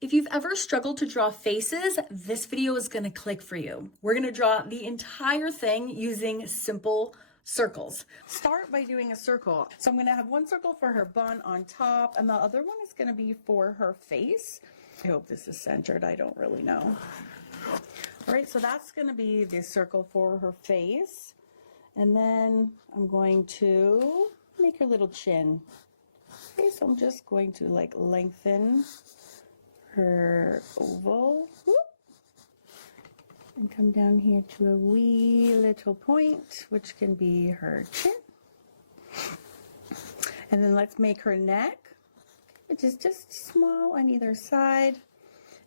If you've ever struggled to draw faces, this video is going to click for you. We're going to draw the entire thing using simple circles. Start by doing a circle. So I'm going to have one circle for her bun on top, and the other one is going to be for her face. I hope this is centered. I don't really know. All right, so that's going to be the circle for her face. And then I'm going to make her little chin. Okay, so I'm just going to like lengthen her oval, whoop, and come down here to a wee little point, which can be her chin. And then let's make her neck, which is just small on either side.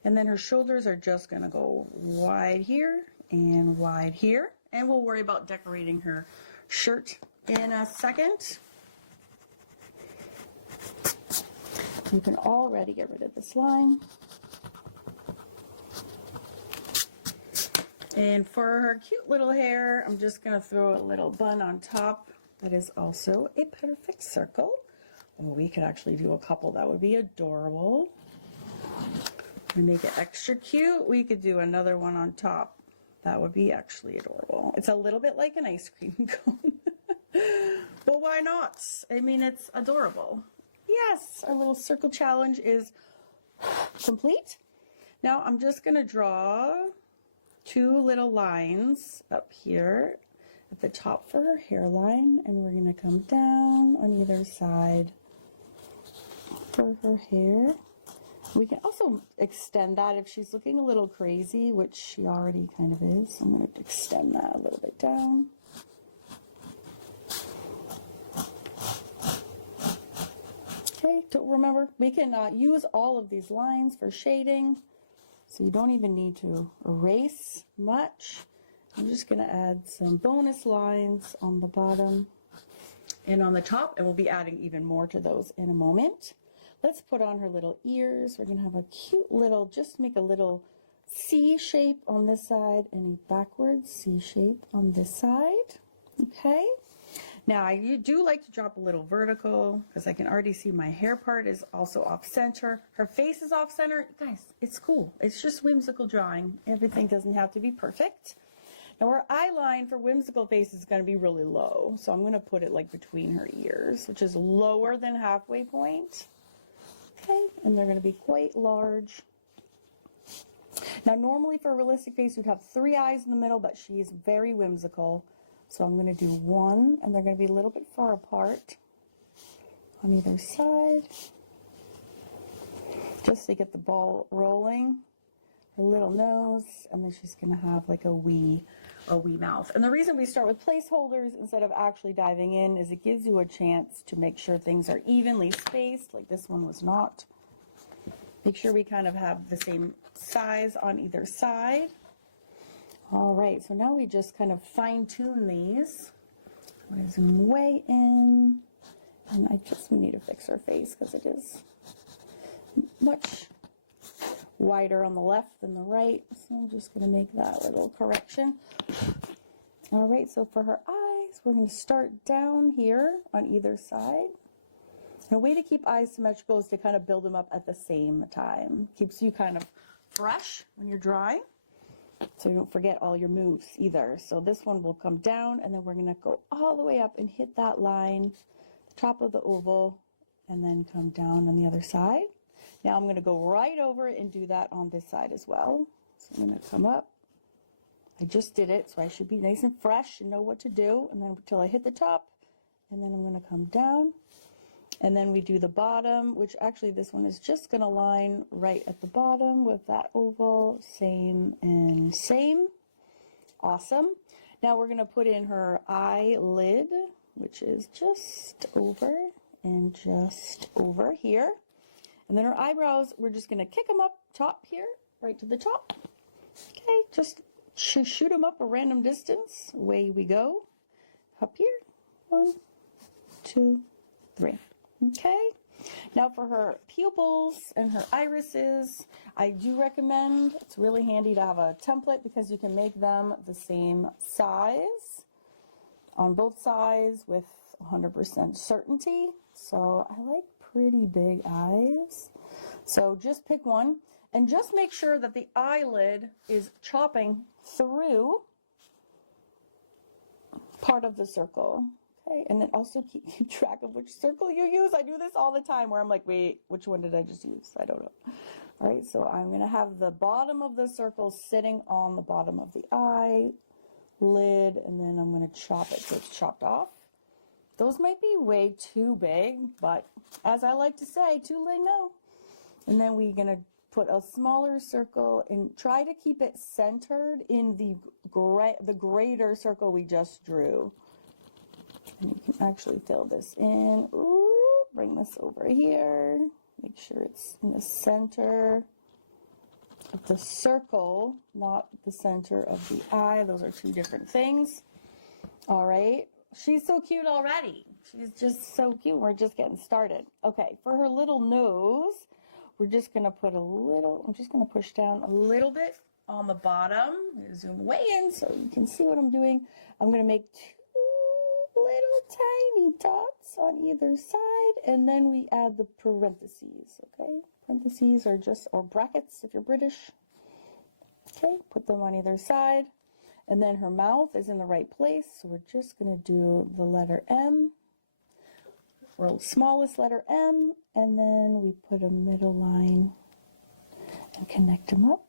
And then her shoulders are just going to go wide here and wide here. And we'll worry about decorating her shirt in a second. You can already get rid of this line. And for her cute little hair, I'm just going to throw a little bun on top. That is also a perfect circle. Oh, we could actually do a couple. That would be adorable. To make it extra cute, we could do another one on top. That would be actually adorable. It's a little bit like an ice cream cone. But why not? I mean, it's adorable. Yes, our little circle challenge is complete. Now I'm just going to draw two little lines up here at the top for her hairline, and we're going to come down on either side for her hair. We can also extend that if she's looking a little crazy, which she already kind of is. I'm going to extend that a little bit down. Okay, don't remember, we can use all of these lines for shading, so you don't even need to erase much. I'm just going to add some bonus lines on the bottom and on the top, and we'll be adding even more to those in a moment. Let's put on her little ears. We're going to have a cute little, just make a little C shape on this side and a backwards C shape on this side. Okay. Now, I do like to drop a little vertical because I can already see my hair part is also off center. Her face is off center. Guys, it's cool. It's just whimsical drawing. Everything doesn't have to be perfect. Now, her eye line for whimsical face is going to be really low. So I'm going to put it like between her ears, which is lower than halfway point. Okay, and they're going to be quite large. Now, normally for a realistic face, you'd have 3 eyes in the middle, but she is very whimsical. So I'm going to do one, and they're going to be a little bit far apart on either side, just to get the ball rolling. Her little nose, and then she's going to have like a wee mouth. And the reason we start with placeholders instead of actually diving in is it gives you a chance to make sure things are evenly spaced, like this one was not. Make sure we kind of have the same size on either side. All right, so now we just kind of fine-tune these. I'm going to zoom way in, and we need to fix her face because it is much wider on the left than the right. So I'm just going to make that little correction. All right, so for her eyes, we're going to start down here on either side. And a way to keep eyes symmetrical is to kind of build them up at the same time. Keeps you kind of fresh when you're drawing, so you don't forget all your moves either. So this one will come down, and then we're going to go all the way up and hit that line, the top of the oval, and then come down on the other side. Now I'm going to go right over it and do that on this side as well. So I'm going to come up. I just did it, so I should be nice and fresh and know what to do. And then until I hit the top, and then I'm going to come down. And then we do the bottom, which actually this one is just going to line right at the bottom with that oval. Same and same. Awesome. Now we're going to put in her eyelid, which is just over and just over here. And then her eyebrows, we're just going to kick them up top here, right to the top. Okay, just shoot them up a random distance. Away we go. Up here. 1, 2, 3. Okay. Now for her pupils and her irises, I do recommend, it's really handy to have a template because you can make them the same size on both sides with 100% certainty. So I like pretty big eyes. So just pick one and just make sure that the eyelid is chopping through part of the circle. Okay, and then also keep track of which circle you use. I do this all the time where I'm like, wait, which one did I just use? I don't know. All right, so I'm going to have the bottom of the circle sitting on the bottom of the eyelid, and then I'm going to chop it so it's chopped off. Those might be way too big, but as I like to say, too late now. And then we're going to put a smaller circle and try to keep it centered in the greater circle we just drew. And you can actually fill this in. Ooh, bring this over here. Make sure it's in the center of the circle, not the center of the eye. Those are two different things. All right. She's so cute already. She's just so cute. We're just getting started. Okay, for her little nose, we're just going to put a little, I'm just going to push down a little bit on the bottom. Zoom way in so you can see what I'm doing. I'm going to make two little tiny dots on either side, and then we add the parentheses, okay? Parentheses are just, or brackets if you're British. Okay, put them on either side. And then her mouth is in the right place, so we're just going to do the letter M, or smallest letter M, and then we put a middle line and connect them up,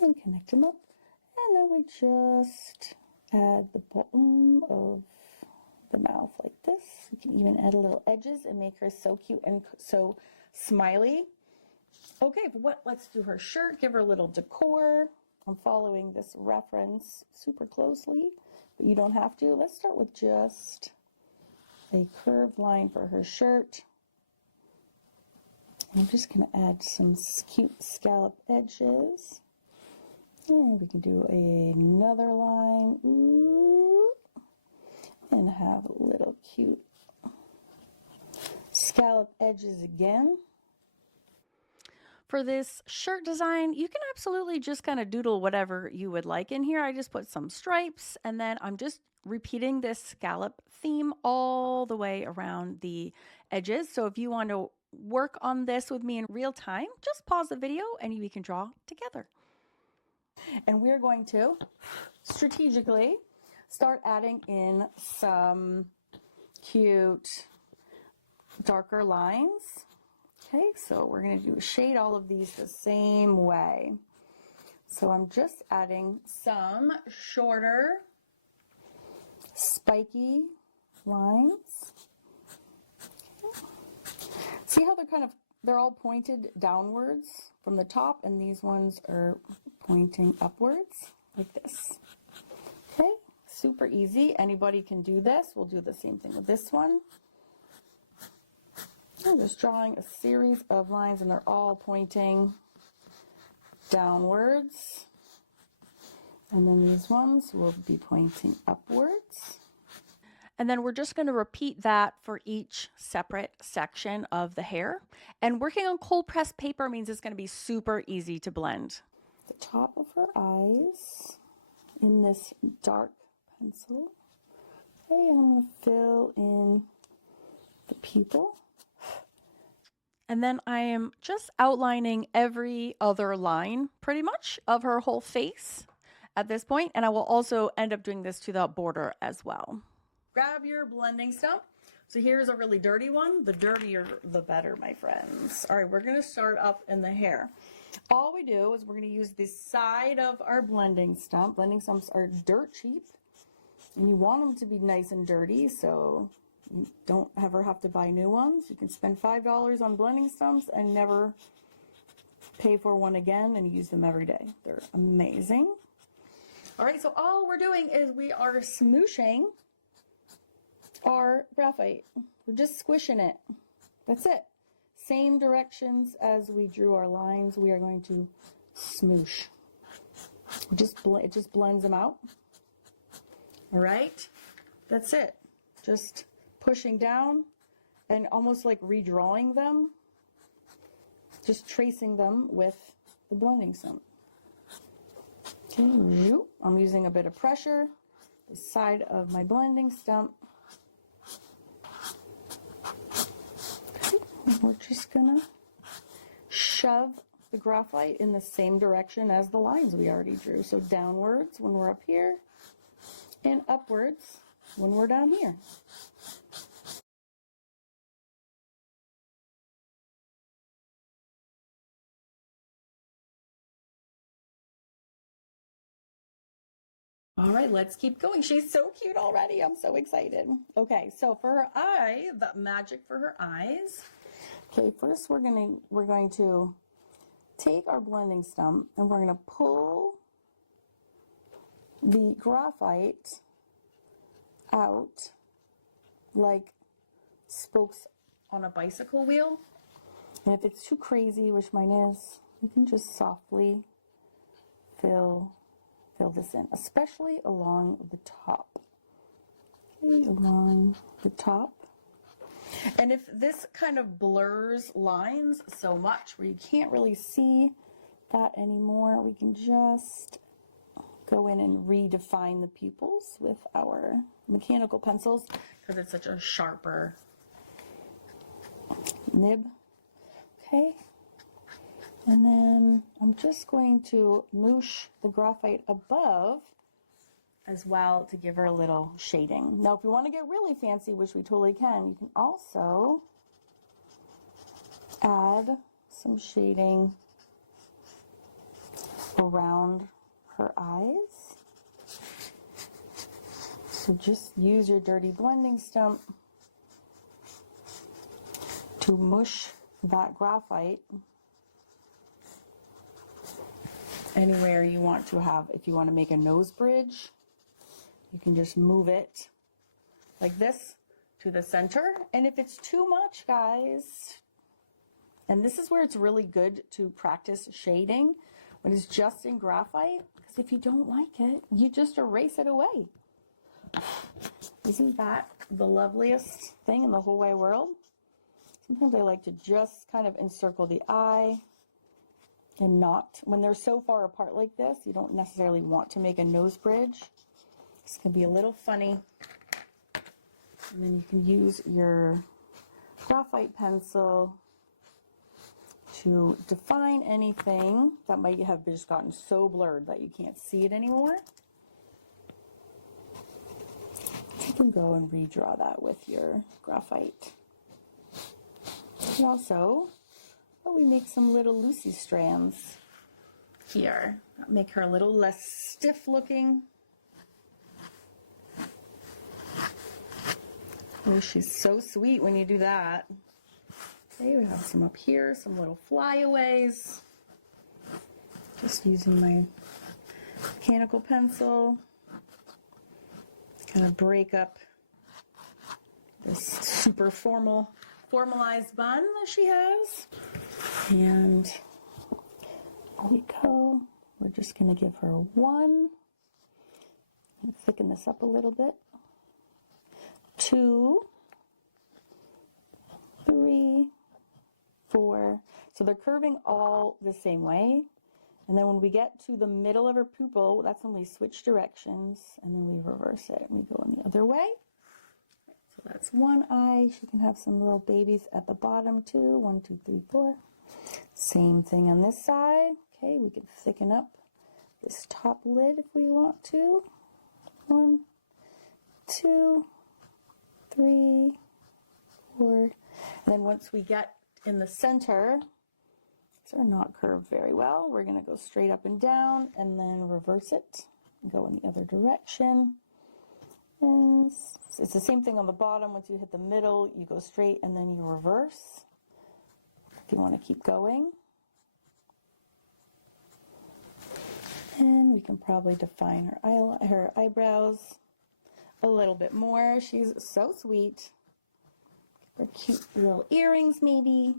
and connect them up, and then we just add the bottom of the mouth like this. You can even add a little edges and make her so cute and so smiley. Okay, let's do her shirt, give her a little decor. I'm following this reference super closely, but you don't have to. Let's start with just a curved line for her shirt. I'm just going to add some cute scallop edges. And we can do another line. Ooh, and have little cute scallop edges again. For this shirt design, you can absolutely just kind of doodle whatever you would like in here. I just put some stripes, and then I'm just repeating this scallop theme all the way around the edges. So if you want to work on this with me in real time, just pause the video and we can draw together. And we're going to strategically start adding in some cute darker lines. Okay, so we're going to shade all of these the same way. So I'm just adding some shorter, spiky lines. Okay. See how they're all pointed downwards from the top, and these ones are pointing upwards like this. Okay, super easy. Anybody can do this. We'll do the same thing with this one. I'm just drawing a series of lines, and they're all pointing downwards. And then these ones will be pointing upwards. And then we're just going to repeat that for each separate section of the hair. And working on cold pressed paper means it's going to be super easy to blend. The top of her eyes in this dark pencil. Okay, and I'm going to fill in the pupil. And then I am just outlining every other line, pretty much, of her whole face at this point. And I will also end up doing this to the border as well. Grab your blending stump. So here's a really dirty one. The dirtier, the better, my friends. All right, we're going to start up in the hair. All we do is we're going to use the side of our blending stump. Blending stumps are dirt cheap, and you want them to be nice and dirty, so you don't ever have to buy new ones. You can spend $5 on blending stumps and never pay for one again and use them every day. They're amazing. All right, so all we're doing is we are smooshing our graphite. We're just squishing it. That's it. Same directions as we drew our lines, we are going to smoosh. It just blends them out. All right, that's it. Just pushing down and almost like redrawing them, just tracing them with the blending stump. Okay, I'm using a bit of pressure, the side of my blending stump. Okay, we're just gonna shove the graphite in the same direction as the lines we already drew. So downwards when we're up here, and upwards when we're down here. All right, let's keep going. She's so cute already. I'm so excited. Okay, so for her eye, the magic for her eyes. Okay, first we're going to take our blending stump and we're going to pull the graphite out like spokes on a bicycle wheel. And if it's too crazy, which mine is, you can just softly fill this in, especially along the top. Okay, along the top. And if this kind of blurs lines so much where you can't really see that anymore, we can just go in and redefine the pupils with our mechanical pencils because it's such a sharper nib. Okay. And then I'm just going to moosh the graphite above as well to give her a little shading. Now, if you want to get really fancy, which we totally can, you can also add some shading around her eyes. So just use your dirty blending stump to mush that graphite anywhere you want to have. If you want to make a nose bridge, you can just move it like this to the center. And if it's too much, guys, and this is where it's really good to practice shading when it's just in graphite, because if you don't like it, you just erase it away. Isn't that the loveliest thing in the whole wide world? Sometimes I like to just kind of encircle the eye and not, when they're so far apart like this, you don't necessarily want to make a nose bridge. This can be a little funny. And then you can use your graphite pencil to define anything that might have just gotten so blurred that you can't see it anymore. You can go and redraw that with your graphite. And also, we make some little loosey strands here. Make her a little less stiff looking. Oh, she's so sweet when you do that. Okay, we have some up here, some little flyaways. Just using my mechanical pencil to kind of break up this super formalized bun that she has. And there we go. We're just going to give her one. And thicken this up a little bit. 2, 3, 4. So they're curving all the same way. And then when we get to the middle of her pupil, that's when we switch directions and then we reverse it and we go in the other way. So that's one eye. She can have some little babies at the bottom too. 1, 2, 3, 4. Same thing on this side. Okay, we can thicken up this top lid if we want to. 1, 2, 3, 4. And then once we get in the center, these are not curved very well. We're going to go straight up and down and then reverse it and go in the other direction. And it's the same thing on the bottom. Once you hit the middle, you go straight and then you reverse. If you want to keep going. And we can probably define her eyebrows a little bit more. She's so sweet. Her cute little earrings maybe.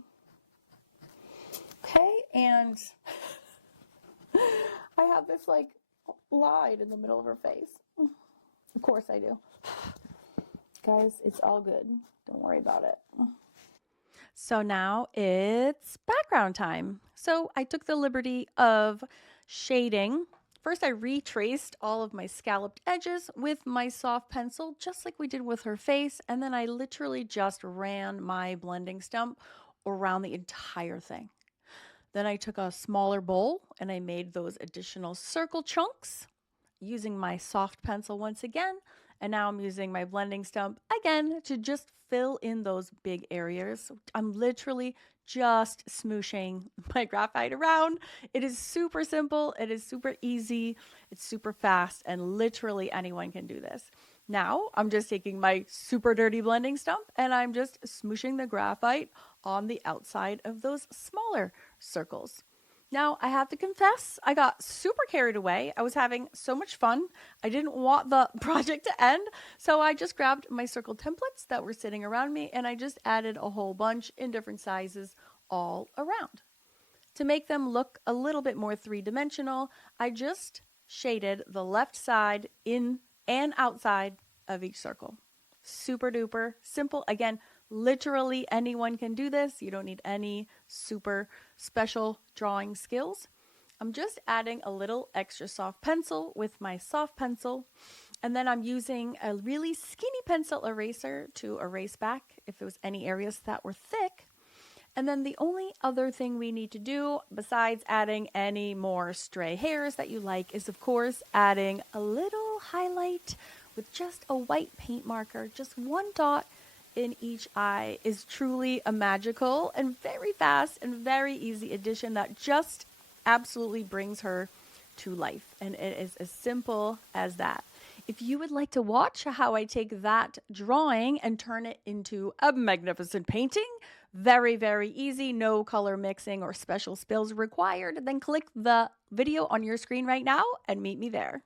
Okay, and I have this like line in the middle of her face. Of course I do. Guys, it's all good. Don't worry about it. So now it's background time. So I took the liberty of shading. First, I retraced all of my scalloped edges with my soft pencil, just like we did with her face. And then I literally just ran my blending stump around the entire thing. Then I took a smaller bowl and I made those additional circle chunks using my soft pencil once again. And now I'm using my blending stump again to just fill in those big areas. I'm literally just smooshing my graphite around. It is super simple. It is super easy. It's super fast, and literally anyone can do this. Now I'm just taking my super dirty blending stump and I'm just smooshing the graphite on the outside of those smaller circles. Now, I have to confess, I got super carried away. I was having so much fun. I didn't want the project to end, so I just grabbed my circle templates that were sitting around me and I just added a whole bunch in different sizes all around. To make them look a little bit more three-dimensional, I just shaded the left side in and outside of each circle. Super duper simple. Again, literally anyone can do this. You don't need any super special drawing skills. I'm just adding a little extra soft pencil with my soft pencil, and then I'm using a really skinny pencil eraser to erase back if there was any areas that were thick. And then the only other thing we need to do besides adding any more stray hairs that you like is, of course, adding a little highlight with just a white paint marker. Just one dot in each eye is truly a magical and very fast and very easy addition that just absolutely brings her to life. And it is as simple as that. If you would like to watch how I take that drawing and turn it into a magnificent painting, very, very easy, no color mixing or special spills required, then click the video on your screen right now and meet me there.